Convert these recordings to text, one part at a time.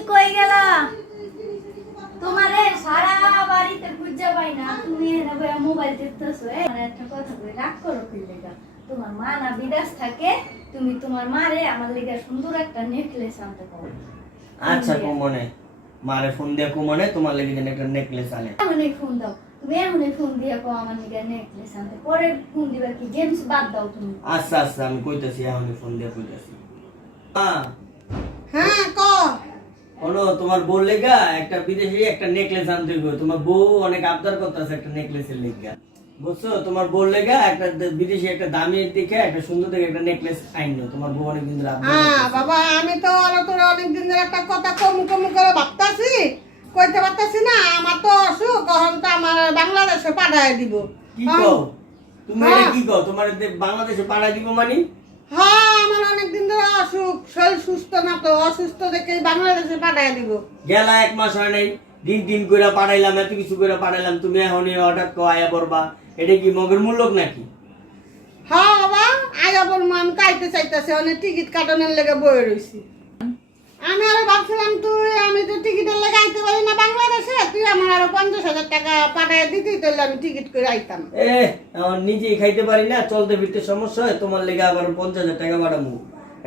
তুমি কই গেলা? তোমারে সারা বাড়িতে খুঁজে পাই না, তুমি এনে বইয়া মোবাইল দেখতেছো। মানে একটা কথা কই, রাগ করো কি লেগা? তোমার মা না বিদেশ থাকে, তুমি তোমার মারে আমার লেগা সুন্দর একটা নেকলেস আনতে পারো। আচ্ছা কোমনে মারে ফোন দিয়া কোমনে তোমার লাগি যেন একটা নেকলেস আনে। এমনই ফোন দাও, তুমি এমনই ফোন দিয়া কো আমার লেগা নেকলেস আনতে। পরে ফোন দিবা কি? গেমস বাদ দাও তুমি। আচ্ছা আচ্ছা আমি কইতাছি, এখনই ফোন দিয়া কইতাছি। হ্যাঁ ক শোনো, তোমার বউ লেগা একটা বিদেশি একটা নেকলেস আনতে হইব। তোমার বউ অনেক আবদার করতেছে একটা নেকলেসের লেগা, বুঝছো? তোমার বউ লেগা একটা বিদেশি একটা দামি দেখে একটা সুন্দর দেখে একটা নেকলেস আইনো। তোমার বউ অনেকদিন ধরে আবদার হ্যাঁ করতেছে। বাবা, আমি তো আরো তোর অনেকদিন ধরে একটা কথা কমু কমু করে ভাবতাছি, কইতে পারতাছি না। আমার তো অসুখ, এখন তো আমার বাংলাদেশে পাঠায় দিব। কি কও তুমি? এটা কি কও? তোমার বাংলাদেশে পাঠাই দিব মানে? হ্যাঁ, আমার অনেকদিন ধরে অসুখ, শরীর সুস্থ না, তো অসুস্থ দেখে বাংলাদেশে পাঠায় দিব। গেলা 1 মাস হয় নাই, দিন দিন করে পাঠাইলাম, এত কিছু করে পাঠাইলাম, তুমি এখন হঠাৎ কো আয়া পড়বা। এটা কি মগের মূল্যক নাকি? হ্যাঁ বাবা, আয়া বলবো, আমি কাইতে চাইতেছি, অনেক টিকিট কাটানোর লেগে বয়ে রয়েছি। আমি আরো ভাবছিলাম আমি তো টিকিটের লেগে আইতে পারি না বাংলাদেশে, তুই আমার আরো 50,000 টাকা পাঠায় দিতেই, তাহলে আমি টিকিট করে আইতাম। এখন নিজেই খাইতে পারি না, চলতে ফিরতে সমস্যা হয়, তোমার লেগে আবার 50,000 টাকা পাঠাবো?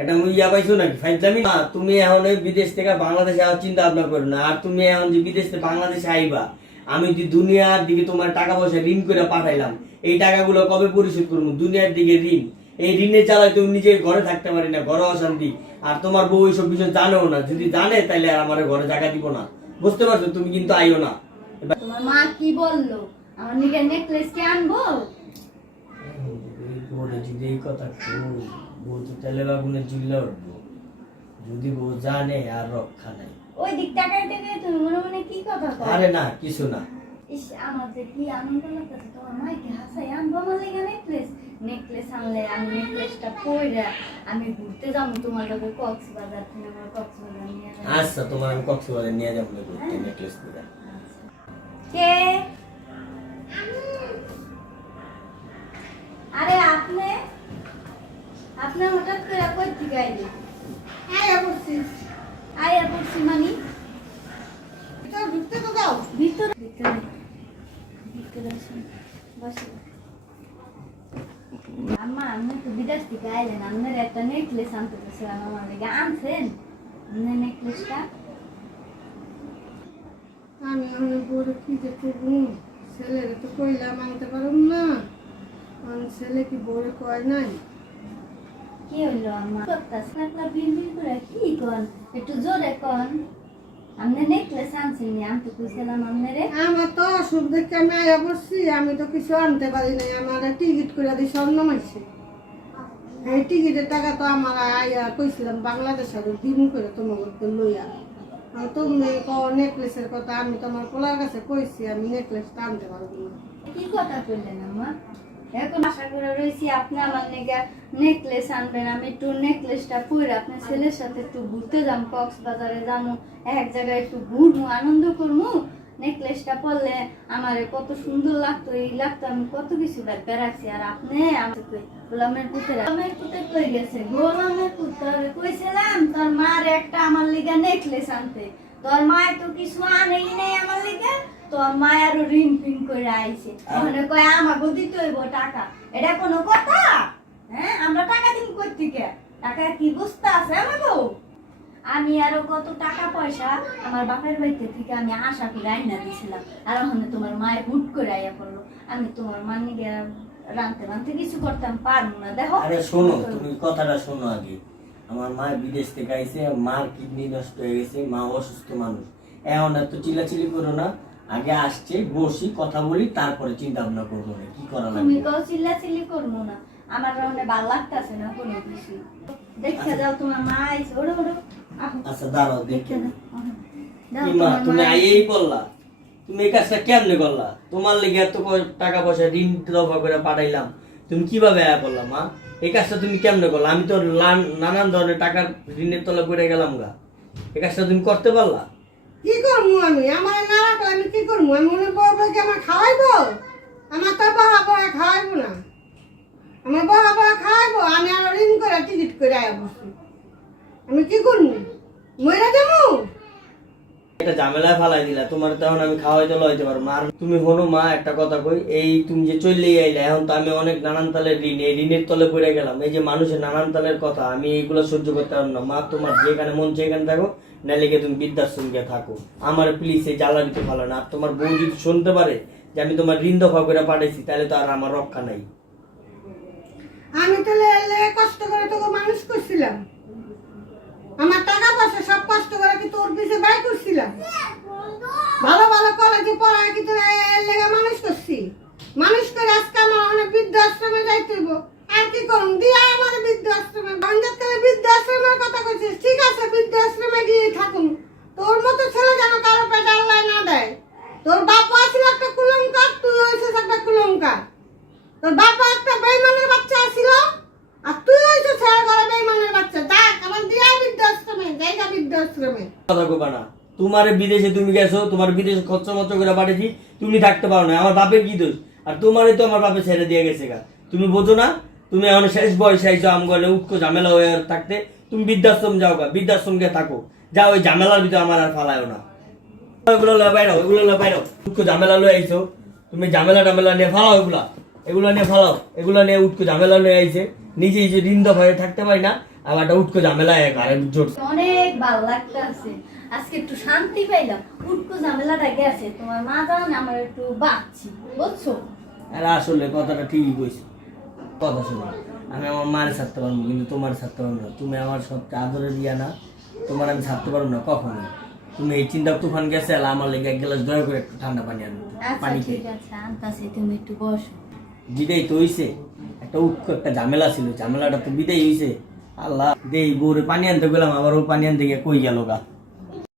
এটা মুই ইয়া পাইছো নাকি? ফাইজলামি না। তুমি এখন ওই বিদেশ থেকে বাংলাদেশে আসার চিন্তা ভাবনা করো না। আর তুমি এখন যে বিদেশ থেকে বাংলাদেশে আইবা, আমি যে দুনিয়ার দিকে তোমার টাকা পয়সা ঋণ করে পাঠাইলাম, এই টাকাগুলো কবে পরিশোধ করবো? দুনিয়ার দিকে ঋণ, এই ঋণের চালায় তুমি নিজে ঘরে থাকতে পারি না, ঘরে অশান্তি। আর তোমার বউ এইসব বিষয় জানেও না, যদি জানে তাহলে আর আমার ঘরে জায়গা দিব না, বুঝতে পারছো? তুমি কিন্তু আইও না। তোমার মা কি বললো? আমার লেগা নেকলেস কি আনবো? যদি এই কথা বউ তো তেলে বাগুনে জ্বলে উঠবো। যদি বউ জানে আর রক্ষা নাই। ওই দিক তাকাই তাকাই তুমি মনে মনে কি কথা কও? আরে না, কিছু না। ইস, আমার যে কি আনন্দ লাগতেছে। তোমার মাইকে হাসাই আনবো আমার লেগা নেকলেস। নেকলেস আনলে আমি নেকলেসটা পইরা আমি ঘুরতে যাবো তোমার লগে কক্সবাজার। তুমি আমার কক্সবাজার নিয়ে যাবে। আচ্ছা, তোমার আমি কক্সবাজার নিয়ে যাবো ঘুরতে নেকলেস করে। কে? আরে আপনি আপনি হঠাৎ করে কই থেকে আইলে? আয়া বলছি, আয়া পড়ছি মানে? তো ঢুকতে তো দাও। ভিতরে ভিতরে ভিতরে আসুন, বসুন। আম্মা, আপনি তো বিদেশ থেকে আইলেন, আপনার একটা নেকলেস আনতে গেছিলাম আমার লেগে। আনছেন আপনার নেকলেসটা? আমি অনেক বড় কি যে করবো, ছেলেরে তো কইলাম আনতে পারুম না, ছেলে কি বড় কয় নাই। কি হইলো আম্মা? করতাছেন আপনার বিল করে কি কন? একটু জোরে কন। আপনি নেকলেস আনছেন নি? আমি তো কইছিলাম আপনারে। আমার তো অসুখ দেখে আমি আয়া বসছি, আমি তো কিছু আনতে পারি নাই। আমার টিকিট করে দিয়ে স্বর্ণ মাইছে, এই টিকিটের টাকা তো আমার আয়া কইছিলাম বাংলাদেশে দিন করে তোমাকে লইয়া। আর তুমি নেকলেসের কথা, আমি তোমার পোলার কাছে কইছি আমি নেকলেসটা আনতে পারবো না। কি কথা কইলেন আম্মা? এখন আশা করে রয়েছি আপনি আমার লেগে নেকলেস আনবেন। আমি একটু নেকলেসটা পরে আপনার ছেলের সাথে একটু ঘুরতে যাম, কক্সবাজারে যাবো, এক জায়গায় একটু ঘুরবো, আনন্দ করবো। নেকলেসটা পরলে আমার কত সুন্দর লাগতো, এই লাগতো, আমি কত কিছু ব্যাপার রাখছি। আর আপনি গোলামের পুতে কই গেছে? গোলামের পুত্রে কইছিলাম তোর মার একটা আমার লিগা নেকলেস আনতে, তোর মায়ের তো কিছু আনেই নাই আমার লিগা। তোর মায়ের ঋণ ফিন করে আইছে, ওখানে কয় আমাকে দিতে হইব টাকা। এটা কোনো কথা? হ্যাঁ, আমরা টাকা দিন কই থেকে? টাকা কি বুঝতে আছে আমাকে? আমি আরো কত টাকা পয়সা আমার বাপের বাড়িতে থেকে আমি আশা করে আইনা দিয়েছিলাম, আর ওখানে তোমার মায়ের হুট করে আইয়া পড়লো। আমি তোমার মানিকে রানতে রানতে কিছু করতাম পারবো না। দেখো, আরে শোনো, তুমি কথাটা শোনো আগে। আমার মা বিদেশ থেকে আইছে, মার কিডনি নষ্ট হয়ে গেছে, মা অসুস্থ মানুষ। এখন এত চিল্লাচিল্লি করো না, আগে আসছে বসি কথা বলি, তারপরে চিন্তা ভাবনা করবো না কি করা তুমি লাগবে। তো চিল্লাচিল্লি করবো না, আমার রাউন্ডে ভালো লাগতেছে না কোনো কিছু। দেখে যাও তোমার মা আইছে, ওড়ো ওড়ো। আচ্ছা দাঁড়াও দেখে দেখে যাও। কি মা, তুমি আইয়েই বললা? তুমি এই কাজটা কেমনে করলা? তোমার লেগে এত টাকা পয়সা ঋণ দফা করে পাঠাইলাম, তুমি কিভাবে আয়া বললা মা? এই কাজটা তুমি কেমনে করলা? আমি তো নানান ধরনের টাকার ঋণের তলা পড়ে গেলাম গা। এই কাজটা তুমি করতে পারলা? কি করবো আমি? আমার না রাখলে আমি কি করবো? আমি মনে করবো কি আমার খাওয়াইবো? আমার তো বহা বহা খাওয়াইবো না, আমার বহা বহা খাওয়াইবো। আমি আরো ঋণ করে টিকিট করে আয়া বসছি, আমি কি করবো? মরে যাবো? একটা ঝামেলায় ফালাই দিলা, তোমার তখন আমি খাওয়াইতে লইতে পারবো না। আর তুমি হনো মা, একটা কথা কই, এই তুমি যে চললেই আইলা, এখন তো আমি অনেক নানান তালের ঋণ, এই ঋণের তলে পড়ে গেলাম। এই যে মানুষের নানান তালের কথা, আমি এইগুলো সহ্য করতে পারবো না মা। তোমার যেখানে মন সেখানে থাকো, নাইলে গিয়ে তুমি বৃদ্ধাশ্রম গিয়ে থাকো। আমার প্লিজ এই জ্বালা দিতে ভালো না। আর তোমার বউ যদি শুনতে পারে যে আমি তোমার ঋণ দফা করে পাঠাইছি, তাহলে তো আর আমার রক্ষা নাই। আমি তো কষ্ট করে তোকে মানুষ করছিলাম, আমার টাকা পয়সা সব কষ্ট করে কি তোর পিছে ব্যয় করছিলাম, ভালো ভালো কলেজে পড়ায় কি তোর লেগে মানুষ করছি। মানুষ করে আজকে আমার অনেক বৃদ্ধাশ্রমে যাইতে হইব। আর কি করুন, দিয়া আমার বৃদ্ধাশ্রমে বাঞ্জাত করে বৃদ্ধাশ্রমের কথা কইছিস, ঠিক আছে বৃদ্ধাশ্রমে গিয়ে থাকুন। তোর মতো ছেলে যেন কারো পেটে আল্লাহ না দেয়। তোর বাবা ছিল একটা কুলঙ্কার, তুই হয়েছিস একটা কুলঙ্কার। তোর বাবা একটা বেইমানের বাচ্চা ছিল, আর তুই হয়েছিস ছেলে ঘরে বেইমানের বাচ্চা। দেখ আমার দিয়া বৃদ্ধাশ্রমে, জায়গা বৃদ্ধাশ্রমে। কথা কইবা না। তোমার বিদেশে তুমি গেছো, তোমার বিদেশে খরচা মরচা করে পাঠিয়েছি, তুমি থাকতে পারো না। আমার বাপের কি দোষ? আর তোমারই তো আমার বাপে ছেড়ে দিয়ে গেছে গা। তুমি বোঝো না? তুমি এখন শেষ বয়সে আইছো আমগলে উৎকো ঝামেলা হয়ে থাকতে। তুমি বৃদ্ধাশ্রম যাও গা, বৃদ্ধাশ্রম গিয়ে থাকো। যাও, ওই ঝামেলার ভিতরে আমার আর ফালায়ও না। এগুলো লয়ে বাইরাও, এগুলো লয়ে বাইরাও। উৎকো ঝামেলা লয়ে আইছো, তুমি ঝামেলা টামেলা নিয়ে ফালাও। এগুলা নিয়ে ফালাও, এগুলা নিয়ে উৎকো ঝামেলা লয়ে আইছে। নিজে যে ঋণ দফায় থাকতে পারি না, আবার একটা উৎকো ঝামেলা ঘরে জোর। অনেক ভালো লাগতেছে, আজকে একটু শান্তি পাইলাম। উটকো ঝামেলাটা গেছে, তোমার মা জানে আমার একটু বাঁচছি, বুঝছো? আর আসলে কথাটা ঠিকই কইছো। কথা শোনো, আমি আমার মার ছাড়তে পারবো, কিন্তু তোমার ছাড়তে পারবো না। তুমি আমার সবটা আদরে দিয়া না, তোমার আমি ছাড়তে পারবো না কখনো। তুমি এই চিন্তা তুফান গেছে, আমার লেগে এক গ্লাস দয়া করে একটু ঠান্ডা পানি আনবে। আচ্ছা পানি ঠিক খেয়ে আছে, আনতাছি, তুমি একটু বসো। বিদায় তো হইছে, একটা উৎক একটা ঝামেলা ছিল, ঝামেলাটা তো বিদায় হইছে। আল্লাহ, দেই বউরে পানি আনতে গেলাম, আবার ও পানি আনতে গিয়ে কই গেল গা।